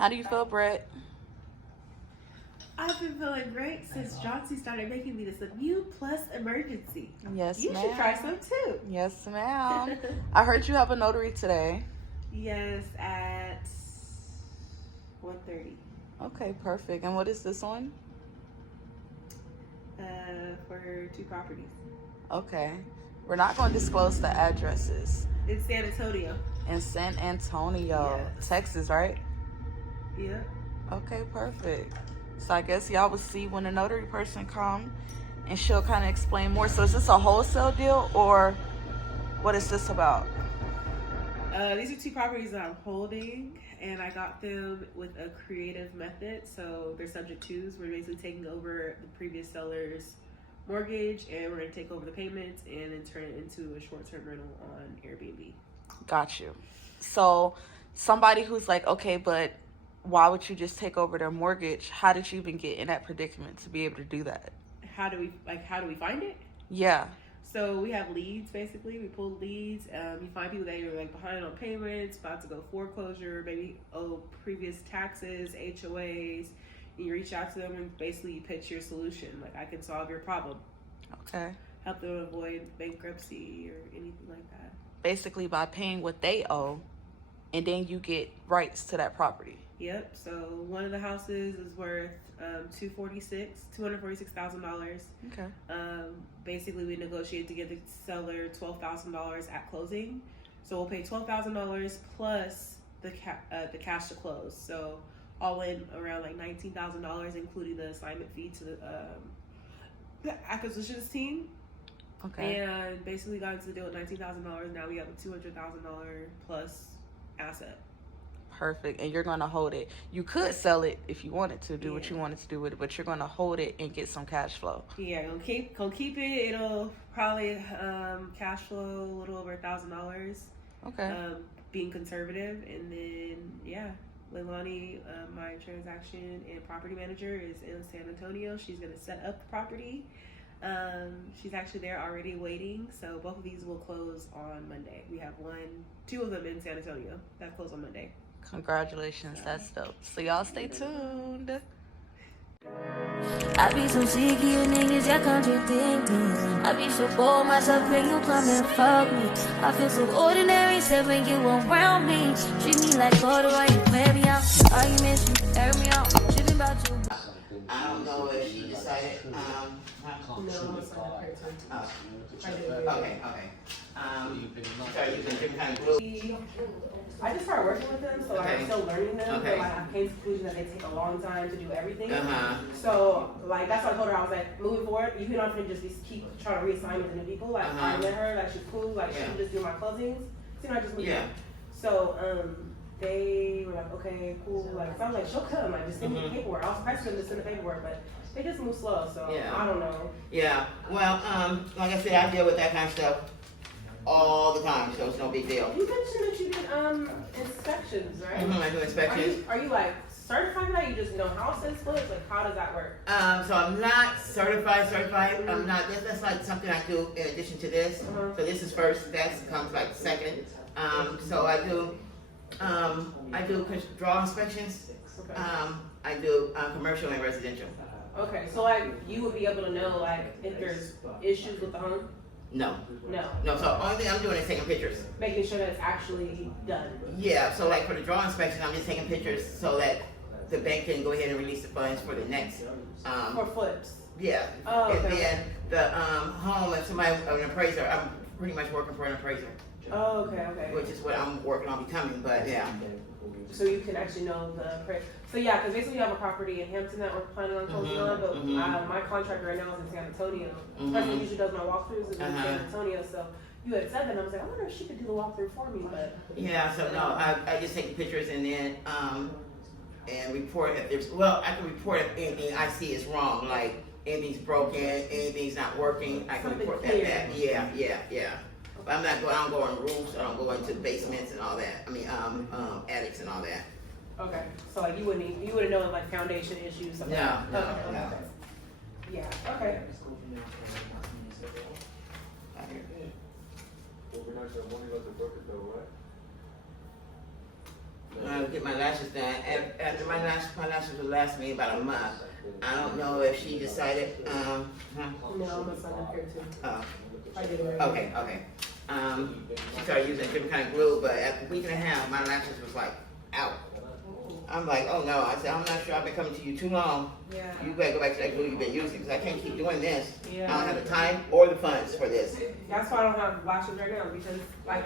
How do you feel, Brett? I've been feeling great since Johnsy started making me this Immune Plus Emergency. Yes, you ma'am. You should try some too. Yes, ma'am. I heard you have a notary today. Yes, at 1:30. Okay, perfect. And what is this one? For 2 properties. Okay. We're not going to disclose the addresses. In San Antonio. In San Antonio, yes. Texas, right? Yeah. Okay, perfect. So I guess y'all will see when the notary person come and she'll kind of explain more. So is this a wholesale deal or what is this about? These are 2 properties that I'm holding, and I got them with a creative method. So they're subject twos. We're basically taking over the previous seller's mortgage, and we're going to take over the payments and then turn it into a short-term rental on Airbnb. Got you. So somebody who's like, okay, but why would you just take over their mortgage? How did you even get in that predicament to be able to do that? How do we find it? Yeah. So we have leads, basically. We pull leads. You find people that are like behind on payments, about to go foreclosure, maybe owe previous taxes, HOAs. And you reach out to them and basically you pitch your solution. Like, I can solve your problem. Okay. Help them avoid bankruptcy or anything like that. Basically by paying what they owe, and then you get rights to that property. Yep. So one of the houses is worth $246,000. Okay. Basically, we negotiate to get the seller $12,000 at closing. So we'll pay $12,000 plus the cash to close. So all in around like $19,000, including the assignment fee to the acquisitions team. Okay. And basically got into the deal with $19,000. Now we have a $200,000 plus asset. Perfect. And you're going to hold it. You could sell it if you wanted to do what you wanted to do with it, but you're going to hold it and get some cash flow. Yeah, gonna keep it. It'll probably cash flow a little over $1,000. Okay. Being conservative. And then, yeah, Leilani, my transaction and property manager, is in San Antonio. She's going to set up the property. She's actually there already waiting. So both of these will close on Monday. We have 2 of them in San Antonio that close on Monday. Congratulations, that's dope. So y'all stay tuned. I be so sick of you niggas, y'all contradicting. I be so bored myself when you come and fuck me. I feel so ordinary, except when you around me. Treat me like water while you wear me out. Arguments, you air me out. Tripping about you. I don't know if she decided. No, Okay. So you've been different kind of group. I just started working with them, so I'm still learning them. Okay. But I came to the conclusion that they take a long time to do everything. So that's why I told her, I was like, moving forward, you can often just keep trying to reassign me to new people. I met her, she's cool, she can just do my closings. So I just moved. Yeah. So they were like, okay, cool. So I was like, she'll come. Just send me the paperwork. I was pressing them to send the paperwork, but they just move slow. So I don't know. Yeah. Well, like I said, I deal with that kind of stuff all the time, so it's no big deal. You mentioned that you did inspections, right? I do inspections. Are you like certified for that? You just know houses splits? Like, how does that work? So I'm not certified. I'm not. That's like something I do in addition to this. So this is first. That comes like second. So I do draw inspections. Okay. I do commercial and residential. Okay, so you would be able to know if there's issues with the home? No. No. So only thing I'm doing is taking pictures. Making sure that it's actually done. Yeah. So like for the draw inspection, I'm just taking pictures so that the bank can go ahead and release the funds for the next. For flips. Yeah. Oh, okay. And then the home, if somebody, an appraiser, I'm pretty much working for an appraiser. Oh, okay. Which is what I'm working on becoming, but yeah. So you can actually know the price. So yeah, because basically you have a property in Hampton that we're planning on closing on, but my contract right now is in San Antonio. The person who usually does my walkthroughs is in San Antonio, so you had said that, and I was like, I wonder if she could do the walkthrough for me, but... Yeah, so no, I just take the pictures and then, and report if there's, I can report if anything I see is wrong, like anything's broken, anything's not working, I can report that back. Yeah. But I don't go on roofs, I don't go into basements and all that. I mean, attics and all that. Okay, so you wouldn't know foundation issues. No. Yeah. Okay. get my lashes done. After my lashes will last me about a month. I don't know if she decided. No, I'm gonna sign up here too. Oh, I get it right. okay. She started using a different kind of glue, but after a week and a half, my lashes was like out. I'm like, oh no. I said, I'm not sure I've been coming to you too long. Yeah. You better go back to that glue you've been using because I can't keep doing this. Yeah. I don't have the time or the funds for this. That's why I don't have lashes right now because like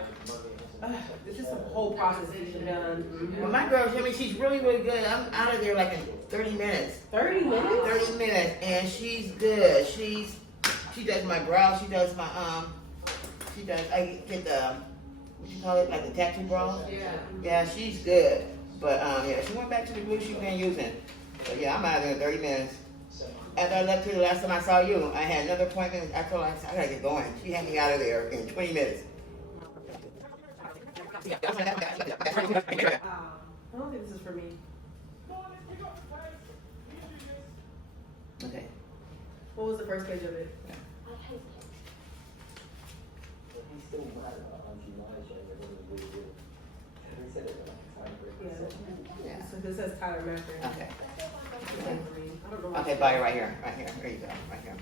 it's just a whole process to get done. Well, my girl, I mean, she's really, really good. I'm out of there like in 30 minutes. 30 minutes? 30 minutes, and she's good. She does my brow. She does my I get the, what you call it, like the tattoo brows. Yeah. Yeah, she's good. But yeah, she went back to the glue she's been using. So yeah, I'm out of there in 30 minutes. After I left here the last time I saw you, I had another appointment. I told her, I said, I gotta get going. She had me out of there in 20 minutes. I don't think this is for me. Okay. What was the first page of it? Yeah. So this says Tyler Macker. Okay. I don't know why. Okay, bye, right here. There you go, right here.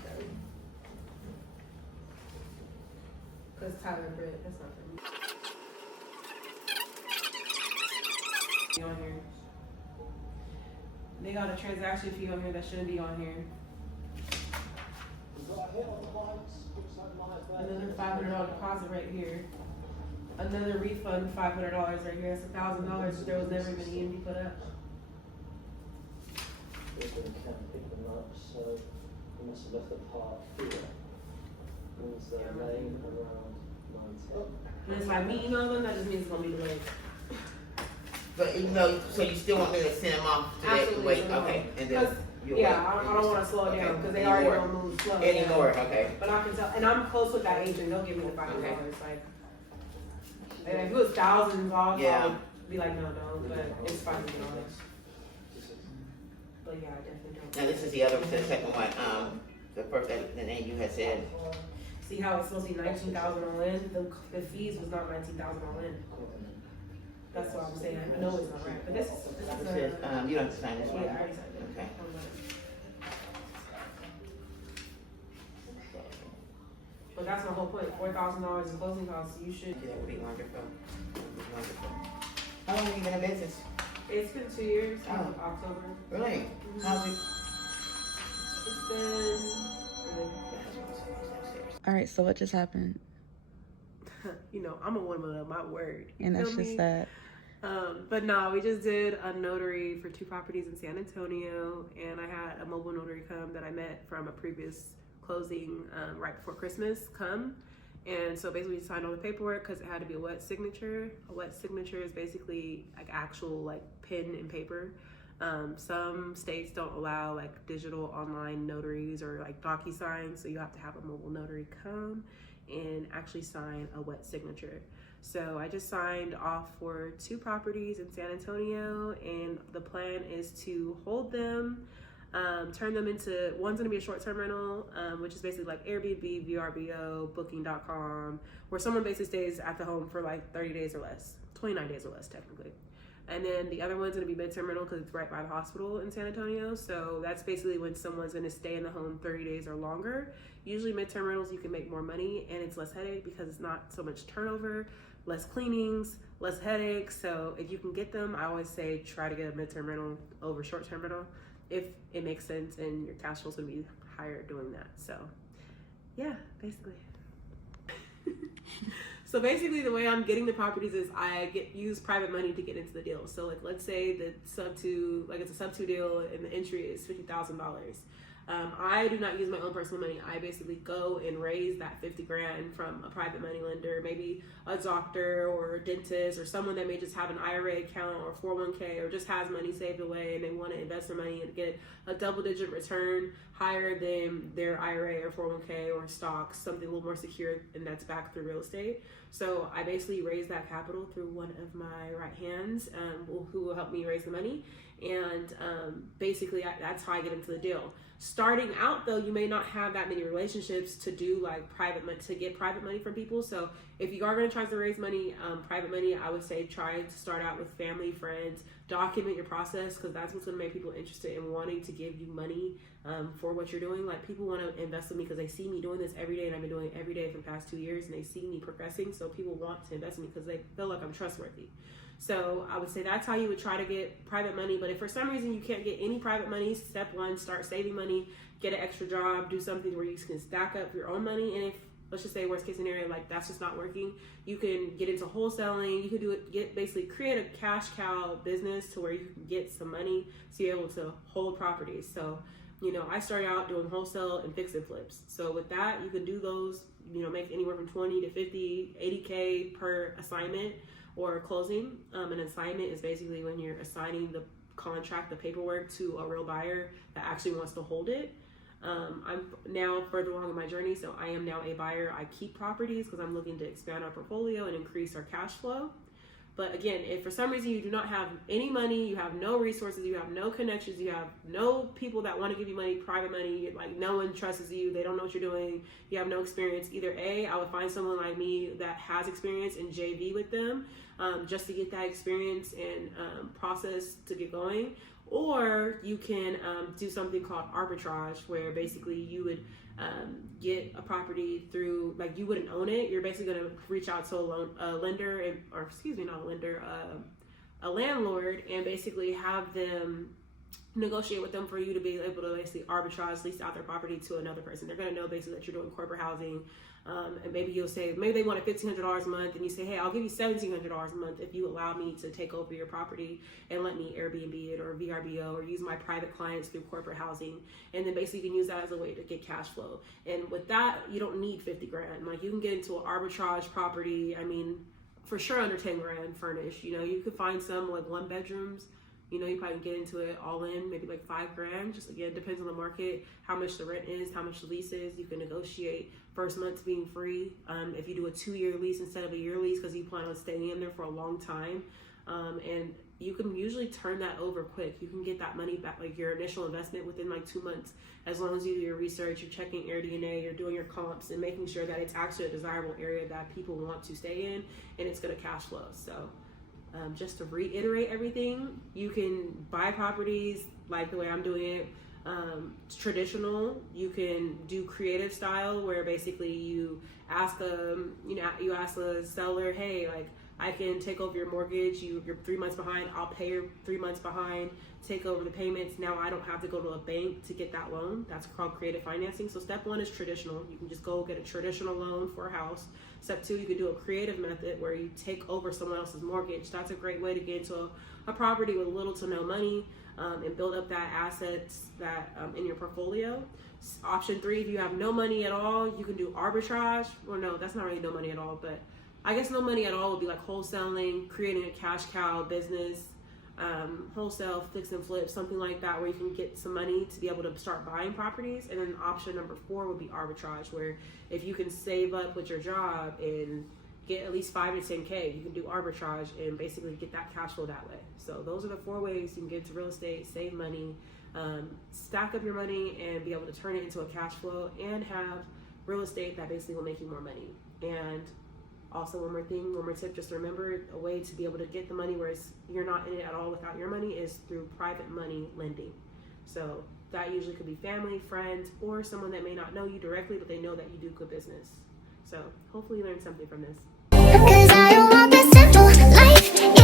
Because Tyler and Britt, that's not for me. On here. They got a transaction fee on here that shouldn't be on here. Another $500 deposit right here. Another refund, $500 right here. That's $1,000. There was never even an EMD put up. So we must have left the part here. Means the lane around 9:10. And it's like me emailing them, that just means it's gonna be delayed. But even though, so you still want me to send them off today? Absolutely. Wait, okay, and then you'll wait. Yeah, I don't want to slow it down because they already don't move slow. Anymore, okay. But I can tell, and I'm close with that agent. They'll give me the $500. Okay. Like, and if it was thousands off, Yeah. I would be like, no. But it's $500. But yeah, I definitely don't. Now this is the other, the second one, the first, the name you had said. See how it's supposed to be $19,000 all in? The fees was not $19,000 all in. That's what I'm saying. I know it's not right, but this is This is, you don't have to sign this one. yeah, I already signed it. Okay. But that's my whole point. $4,000 in closing costs. You should. That would be wonderful. That would be wonderful. How long have you been in business? It's been 2 years. Oh. October. Really? How's it? It's been. All right, so what just happened? You know, I'm a woman of my word. You And that's feel just me? that. But no, we just did a notary for 2 properties in San Antonio, and I had a mobile notary come that I met from a previous closing right before Christmas come. And so basically we signed all the paperwork because it had to be a wet signature. A wet signature is basically like actual like pen and paper. Some states don't allow like digital online notaries or like DocuSign, so you have to have a mobile notary come and actually sign a wet signature. So I just signed off for 2 properties in San Antonio, and the plan is to hold them, turn them into, one's gonna be a short-term rental, which is basically like Airbnb, VRBO, Booking.com, where someone basically stays at the home for like 30 days or less, 29 days or less technically. And then the other one's gonna be midterm rental because it's right by the hospital in San Antonio. So that's basically when someone's gonna stay in the home 30 days or longer. Usually midterm rentals, you can make more money and it's less headache because it's not so much turnover, less cleanings, less headaches. So if you can get them, I always say try to get a midterm rental over short-term rental if it makes sense and your cash flow's gonna be higher doing that. So yeah, basically. So basically the way I'm getting the properties is I use private money to get into the deal. So like, let's say the sub-2, like it's a sub-2 deal and the entry is $50,000. I do not use my own personal money. I basically go and raise that 50 grand from a private money lender, maybe a doctor or a dentist or someone that may just have an IRA account or 401k or just has money saved away and they want to invest their money and get a double-digit return higher than their IRA or 401k or stocks, something a little more secure, and that's backed through real estate. So I basically raise that capital through one of my right hands who will help me raise the money. And basically that's how I get into the deal. Starting out though, you may not have that many relationships to do like private money, to get private money from people. So if you are going to try to raise money, private money, I would say try to start out with family, friends, document your process, because that's what's going to make people interested in wanting to give you money for what you're doing. Like people want to invest in me because they see me doing this every day, and I've been doing it every day for the past 2 years, and they see me progressing. So people want to invest in me because they feel like I'm trustworthy. So I would say that's how you would try to get private money. But if for some reason you can't get any private money, step one, start saving money, get an extra job, do something where you can stack up your own money. And if, let's just say worst case scenario, like that's just not working, you can get into wholesaling. You can do it, basically create a cash cow business to where you can get some money to be able to hold properties. So, I started out doing wholesale and fix and flips. So with that, you can do those, make anywhere from 20 to 50, 80K per assignment or closing. An assignment is basically when you're assigning the contract, the paperwork to a real buyer that actually wants to hold it. I'm now further along in my journey, so I am now a buyer. I keep properties because I'm looking to expand our portfolio and increase our cash flow. But again, if for some reason you do not have any money, you have no resources, you have no connections, you have no people that want to give you money, private money, like no one trusts you, they don't know what you're doing, you have no experience, either A, I would find someone like me that has experience and JV with them, just to get that experience and process to get going. Or you can do something called arbitrage, where basically you would get a property through, like you wouldn't own it. You're basically going to reach out to a landlord, and basically have them negotiate with them for you to be able to basically arbitrage, lease out their property to another person. They're going to know basically that you're doing corporate housing. And maybe you'll say, maybe they want $1,500 a month, and you say, hey, I'll give you $1,700 a month if you allow me to take over your property and let me Airbnb it or VRBO or use my private clients through corporate housing. And then basically you can use that as a way to get cash flow. And with that, you don't need 50 grand. Like you can get into an arbitrage property. I mean, for sure under 10 grand furnished. You could find some like 1 bedrooms. You probably can get into it all in, maybe like 5 grand. Just again, depends on the market, how much the rent is, how much the lease is. You can negotiate first month being free. If you do a 2-year lease instead of a year lease because you plan on staying in there for a long time. And you can usually turn that over quick. You can get that money back, like your initial investment, within like 2 months, as long as you do your research, you're checking AirDNA, you're doing your comps and making sure that it's actually a desirable area that people want to stay in and it's going to cash flow. So just to reiterate everything, you can buy properties like the way I'm doing it. Traditional, you can do creative style, where basically you ask you ask the seller, hey, like I can take over your mortgage, you're 3 months behind, I'll pay your 3 months behind, take over the payments. Now I don't have to go to a bank to get that loan. That's called creative financing. So step 1 is traditional. You can just go get a traditional loan for a house. Step 2, you could do a creative method where you take over someone else's mortgage. That's a great way to get into a property with little to no money and build up that assets that in your portfolio. Option 3, if you have no money at all, you can do arbitrage. Well, no, that's not really no money at all, but I guess no money at all would be like wholesaling, creating a cash cow business, wholesale, fix and flip, something like that, where you can get some money to be able to start buying properties. And then option number 4 would be arbitrage, where if you can save up with your job and get at least 5 to 10K, you can do arbitrage and basically get that cash flow that way. So those are the 4 ways you can get into real estate, save money, stack up your money, and be able to turn it into a cash flow and have real estate that basically will make you more money. And also, one more tip, just remember, a way to be able to get the money where you're not in it at all without your money is through private money lending. So that usually could be family, friends, or someone that may not know you directly, but they know that you do good business. So hopefully you learned something from this. 'Cause I don't want this simple life.